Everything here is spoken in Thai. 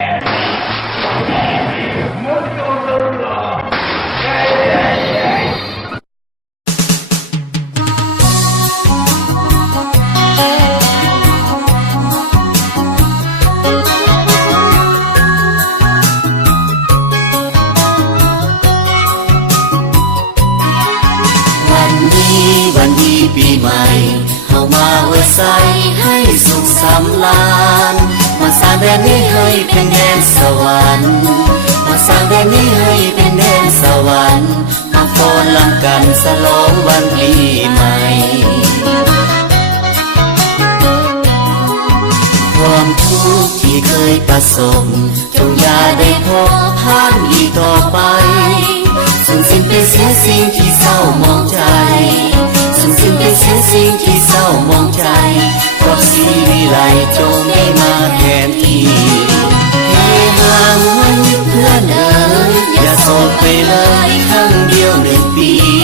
วันดีปีใหม่เฮามาอวยใส่ให้สุขสำราญมาสร้างแดนนี้ให้เป็นแดนสวรรค์มาสร้างแดนนี้ให้เป็นแดนสวรรค์มาฟ้อนรำกันฉลองวันปีใหม่ความทุกข์ที่เคยประสบจงอย่าได้พบผ่านอีกต่อไปสูญสิ้นไปเสียสิ่งที่เศร้ามองใจสูญสิ้นไปเสียสิ่งที่เศร้ามองใจความสีวิไลจงได้มาแทนที่เฮฮาหัวยิ้มเพื่อนเอ๋ยอย่าโศกไปเลยครั้งเดียว1 ปี